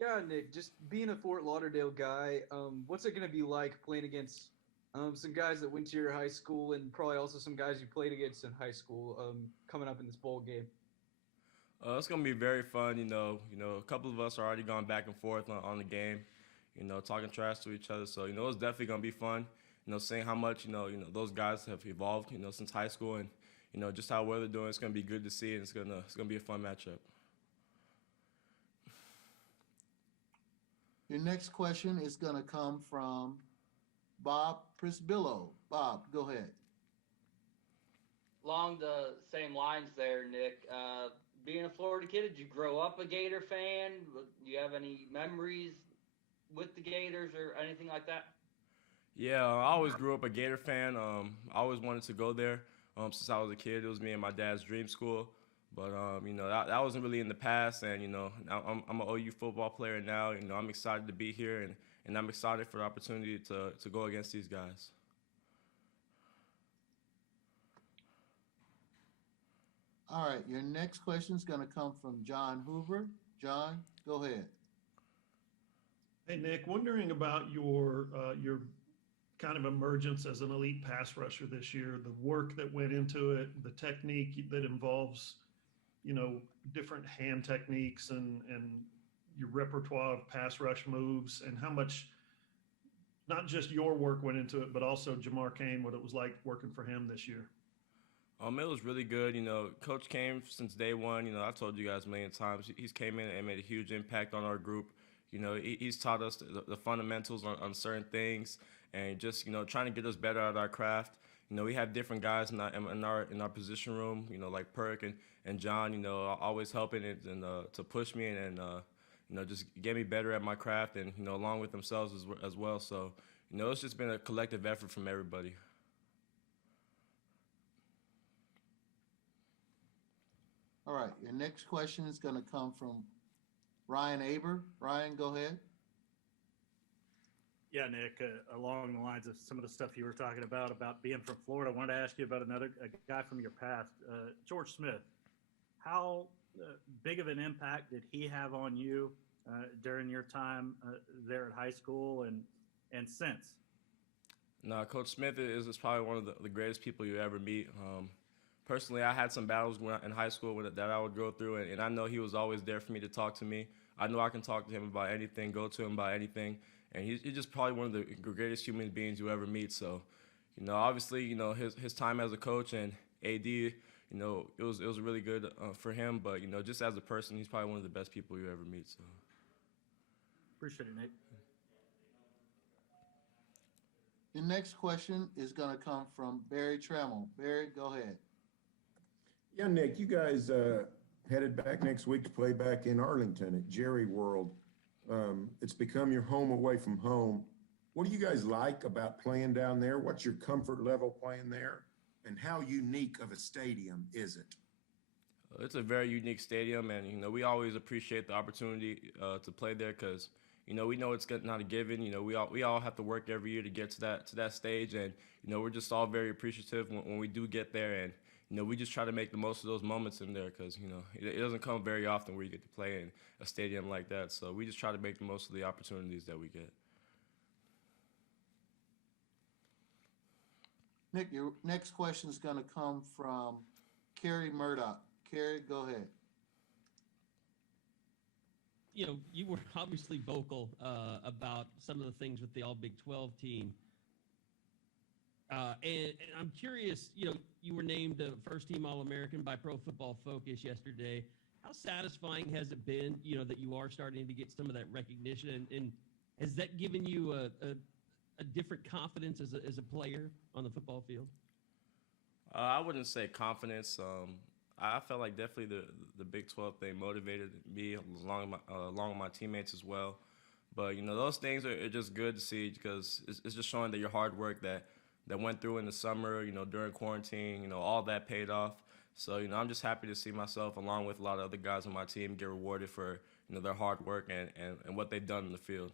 Yeah, Nick, just being a Fort Lauderdale guy, what's it going to be like playing against some guys that went to your high school and probably also some guys you played against in high school coming up in this bowl game? It's gonna be very fun. A couple of us are already gone back and forth on the game. Talking trash to each other. So it's definitely gonna be fun. Seeing how much those guys have evolved. Since high school, and just how well they're doing. It's gonna be good to see, and it's gonna be a fun matchup. Your next question is going to come from Bob Prisbillo. Bob, go ahead. Along the same lines there, Nick. Being a Florida kid, did you grow up a Gator fan? Do you have any memories with the Gators or anything like that? Yeah, I always grew up a Gator fan. I always wanted to go there since I was a kid. It was me and my dad's dream school. But that wasn't really in the past, and I'm an OU football player now. I'm excited to be here, and I'm excited for the opportunity to go against these guys. All right, your next question is going to come from John Hoover. John, go ahead. Hey Nick, wondering about your kind of emergence as an elite pass rusher this year, the work that went into it, the technique that involves, different hand techniques and your repertoire of pass rush moves, and how much not just your work went into it, but also Jamar Kane, what it was like working for him this year. It was really good. Coach came since day one. I've told you guys a million times. He's came in and made a huge impact on our group. He's taught us the fundamentals on certain things, and just trying to get us better at our craft. We have different guys in our position room. Like Perk and John. Always helping and to push me and just get me better at my craft, and along with themselves as well. So it's just been a collective effort from everybody. All right, your next question is going to come from Ryan Aber. Ryan, go ahead. Yeah, Nick, along the lines of some of the stuff you were talking about being from Florida, I wanted to ask you about a guy from your past, George Smith. How big of an impact did he have on you during your time there at high school and since? No, Coach Smith is probably one of the greatest people you ever meet. Personally, I had some battles in high school that I would go through, and I know he was always there for me to talk to me. I know I can talk to him about anything, go to him about anything, and he's just probably one of the greatest human beings you ever meet. So, obviously, his time as a coach and AD, it was really good for him. But just as a person, he's probably one of the best people you ever meet. So. Appreciate it, Nick. Your next question is going to come from Barry Trammell. Barry, go ahead. Yeah, Nick, you guys headed back next week to play back in Arlington at Jerry World. It's become your home away from home. What do you guys like about playing down there? What's your comfort level playing there? And how unique of a stadium is it? It's a very unique stadium, and we always appreciate the opportunity to play there because we know it's not a given. We all have to work every year to get to that stage, and we're just all very appreciative when we do get there, and we just try to make the most of those moments in there because it doesn't come very often where you get to play in a stadium like that. So we just try to make the most of the opportunities that we get. Nick, your next question is going to come from Kerry Murdoch. Kerry, go ahead. You were obviously vocal about some of the things with the All Big 12 team. And I'm curious, you were named the first team All-American by Pro Football Focus yesterday. How satisfying has it been, that you are starting to get some of that recognition? And has that given you a different confidence as a player on the football field? I wouldn't say confidence. I felt like definitely the Big 12 thing motivated me along with my teammates as well. But those things are just good to see because it's just showing that your hard work that went through in the summer, during quarantine, all that paid off. So I'm just happy to see myself along with a lot of other guys on my team get rewarded for their hard work and what they've done in the field.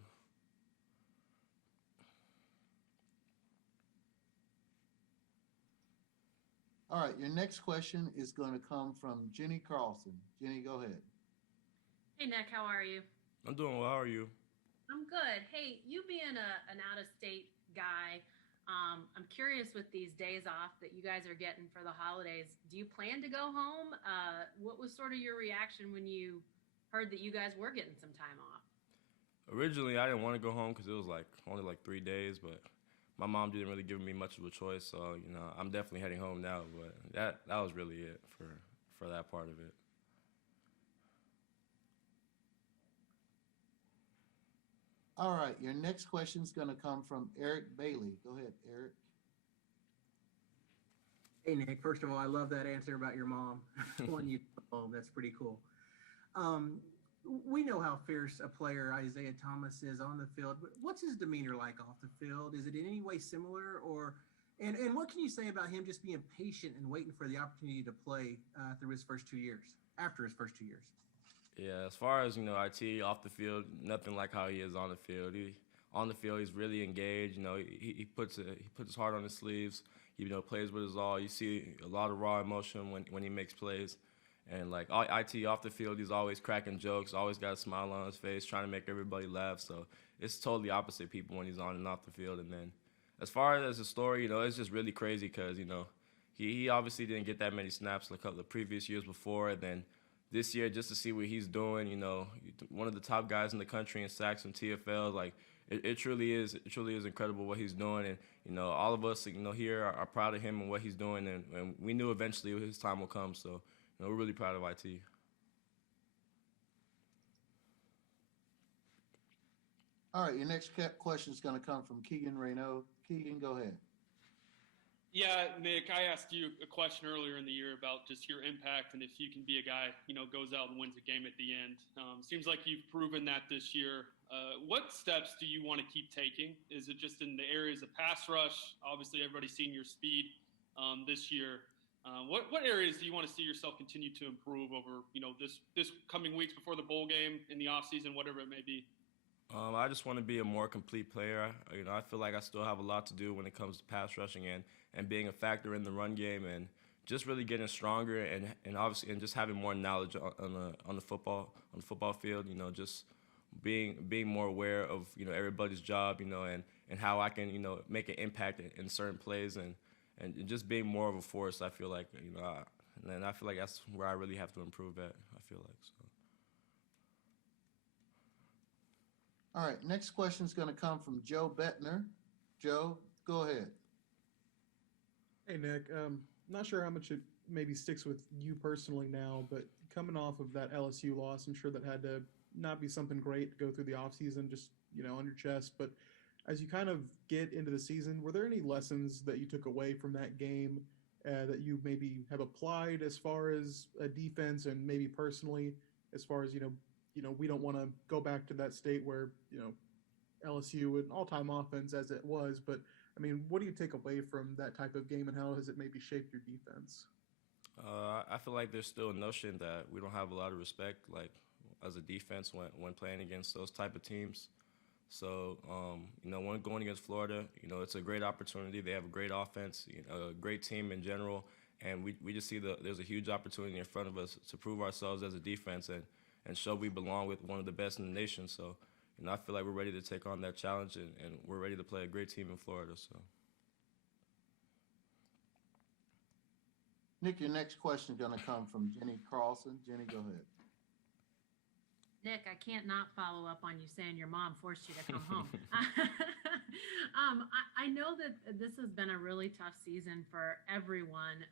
All right, your next question is going to come from Jenny Carlson. Jenny, go ahead. Hey Nick, how are you? I'm doing well. How are you? I'm good. Hey, you being an out-of-state guy, I'm curious with these days off that you guys are getting for the holidays. Do you plan to go home? What was sort of your reaction when you heard that you guys were getting some time off? Originally, I didn't want to go home because it was like only like 3 days, but my mom didn't really give me much of a choice. So I'm definitely heading home now. But that was really it for that part of it. All right, your next question is going to come from Eric Bailey. Go ahead, Eric. Hey, Nick. First of all, I love that answer about your mom wanting you to go home. That's pretty cool. Um, we know how fierce a player Isaiah Thomas is on the field, but what's his demeanor like off the field? Is it in any way similar, and what can you say about him just being patient and waiting for the opportunity to play through his first 2 years, after his first 2 years? Yeah, as far as IT off the field, nothing like how he is on the field. On the field, he's really engaged. He puts his heart on his sleeves. He plays with his all. You see a lot of raw emotion when he makes plays. And like IT off the field, he's always cracking jokes, always got a smile on his face, trying to make everybody laugh. So it's totally opposite people when he's on and off the field. And then as far as the story, it's just really crazy because he obviously didn't get that many snaps like the previous years before. And then this year, just to see what he's doing, one of the top guys in the country in sacks and TFL, like it truly is incredible what he's doing. And all of us here are proud of him and what he's doing. And we knew eventually his time will come. So we're really proud of IT. All right, your next question is going to come from Keegan Raynaud. Keegan, go ahead. Yeah, Nick, I asked you a question earlier in the year about just your impact and if you can be a guy, goes out and wins a game at the end. Seems like you've proven that this year. What steps do you want to keep taking? Is it just in the areas of pass rush? Obviously, everybody's seen your speed this year. What areas do you want to see yourself continue to improve over, this coming weeks before the bowl game, in the offseason, whatever it may be? I just want to be a more complete player. I feel like I still have a lot to do when it comes to pass rushing and being a factor in the run game and just really getting stronger and obviously and just having more knowledge on the football field. Just being more aware of everybody's job. And how I can make an impact in certain plays and just being more of a force. I feel like and I feel like that's where I really have to improve at. I feel like so. All right, next question is going to come from Joe Bettner. Joe, go ahead. Hey, Nick. Not sure how much it maybe sticks with you personally now, but coming off of that LSU loss, I'm sure that had to not be something great to go through the offseason, just, on your chest. But as you kind of get into the season, were there any lessons that you took away from that game that you maybe have applied as far as a defense and maybe personally, as far as, we don't want to go back to that state where, LSU, an all-time offense as it was, but I mean, what do you take away from that type of game and how has it maybe shaped your defense? I feel like there's still a notion that we don't have a lot of respect, like as a defense when playing against those type of teams. So, when going against Florida, it's a great opportunity. They have a great offense, a great team in general, and we just see there's a huge opportunity in front of us to prove ourselves as a defense and show we belong with one of the best in the nation. So, I feel like we're ready to take on that challenge, and we're ready to play a great team in Florida. So, Nick, your next question is going to come from Jenny Carlson. Jenny, go ahead. Nick, I can't not follow up on you saying your mom forced you to come home. I know that this has been a really tough season for everyone,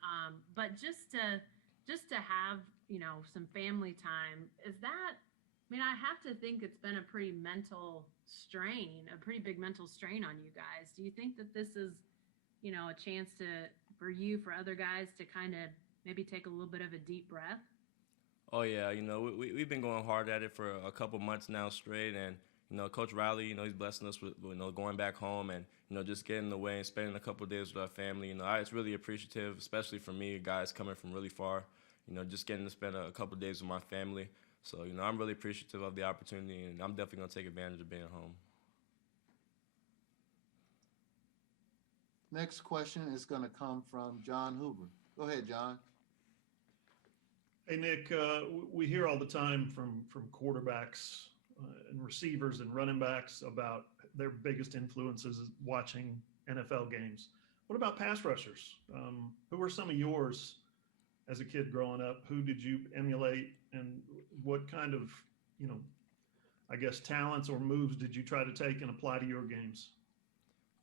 but just to have some family time, is that? I mean, I have to think it's been a pretty big mental strain on you guys. Do you think that this is, a chance for other guys to kind of maybe take a little bit of a deep breath? oh yeah, we've been going hard at it for a couple months now straight, and Coach Riley, he's blessing us with going back home and just getting away and spending a couple of days with our family. It's really appreciative, especially for me, guys coming from really far. Just getting to spend a couple of days with my family. So, I'm really appreciative of the opportunity, and I'm definitely going to take advantage of being home. Next question is going to come from John Hoover. Go ahead, John. Hey, Nick, we hear all the time from quarterbacks and receivers and running backs about their biggest influences watching NFL games. What about pass rushers? Who were some of yours as a kid growing up? Who did you emulate, and what kind of, I guess, talents or moves did you try to take and apply to your games?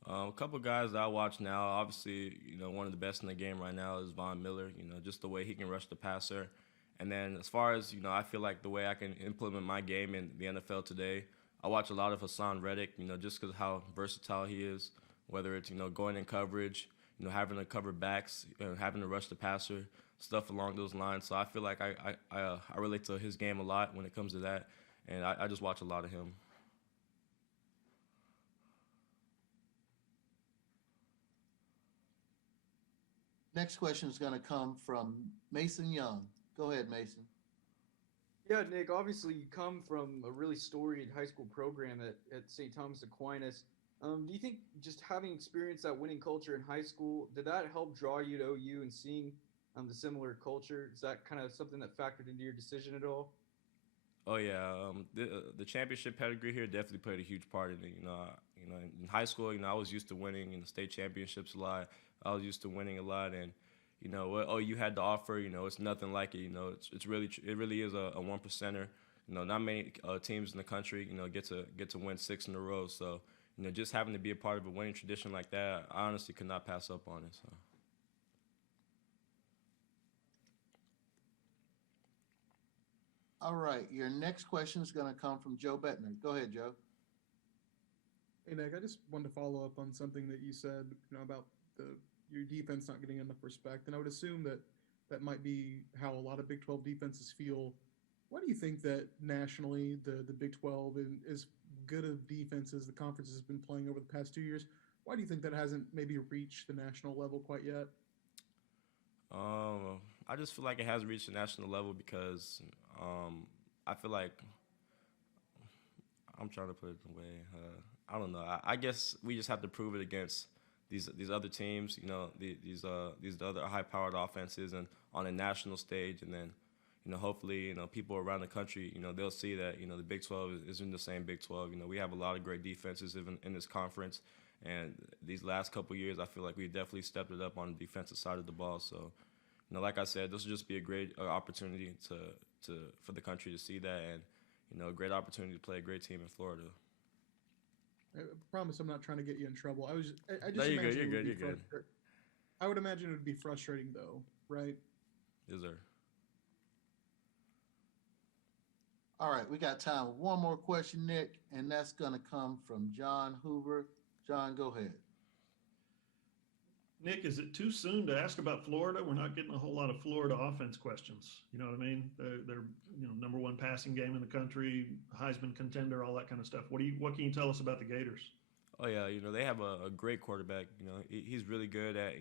A couple guys that I watch now, obviously, one of the best in the game right now is Von Miller, just the way he can rush the passer. And then as far as, I feel like the way I can implement my game in the NFL today, I watch a lot of Hassan Reddick, just because how versatile he is, whether it's, going in coverage, having to cover backs, having to rush the passer, stuff along those lines. So I feel like I relate to his game a lot when it comes to that, and I just watch a lot of him. Next question is going to come from Mason Young. Go ahead, Mason. Yeah, Nick, obviously you come from a really storied high school program at St. Thomas Aquinas. Do you think just having experienced that winning culture in high school, did that help draw you to OU and seeing the similar culture? Is that kind of something that factored into your decision at all? Oh yeah, the championship pedigree here definitely played a huge part in it. In high school, I was used to winning in the state championships a lot. I was used to winning a lot, and what OU had to offer, it's nothing like it. It really is a one percenter. Not many teams in the country, get to win 6 in a row. So, just having to be a part of a winning tradition like that, I honestly could not pass up on it. So. All right, your next question is going to come from Joe Bettner. Go ahead, Joe. Hey, Nick, I just wanted to follow up on something that you said, about your defense not getting enough respect. And I would assume that might be how a lot of Big 12 defenses feel. Why do you think that nationally the Big 12 is good of defense as the conference has been playing over the past 2 years? Why do you think that hasn't maybe reached the national level quite yet? I just feel like it hasn't reached the national level because I feel like I'm trying to put it away. I don't know. I guess we just have to prove it against these other teams. These other high-powered offenses and on a national stage, and then hopefully people around the country they'll see that the Big 12 isn't the same Big 12. We have a lot of great defenses in this conference, and these last couple years I feel like we definitely stepped it up on the defensive side of the ball. So. Like I said, this will just be a great opportunity for the country to see that, and a great opportunity to play a great team in Florida. I promise I'm not trying to get you in trouble. I just No, you're good. imagine You're good. I would imagine it would be frustrating though, right? Yes, sir. All right, we got time for one more question, Nick, and that's going to come from John Hoover. John, go ahead. Nick, is it too soon to ask about Florida? We're not getting a whole lot of Florida offense questions. You know what I mean? They're number one passing game in the country, Heisman contender, all that kind of stuff. What can you tell us about the Gators? Oh yeah, they have a great quarterback. He's really good at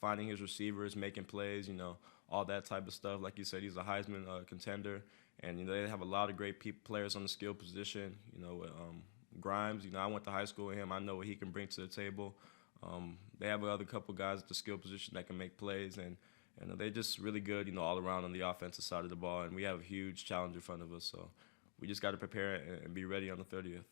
finding his receivers, making plays. All that type of stuff. Like you said, he's a Heisman contender, and they have a lot of great players on the skill position. Grimes. I went to high school with him. I know what he can bring to the table. They have another couple guys at the skill position that can make plays, and they're just really good, all around on the offensive side of the ball. And we have a huge challenge in front of us, so we just got to prepare and be ready on the 30th.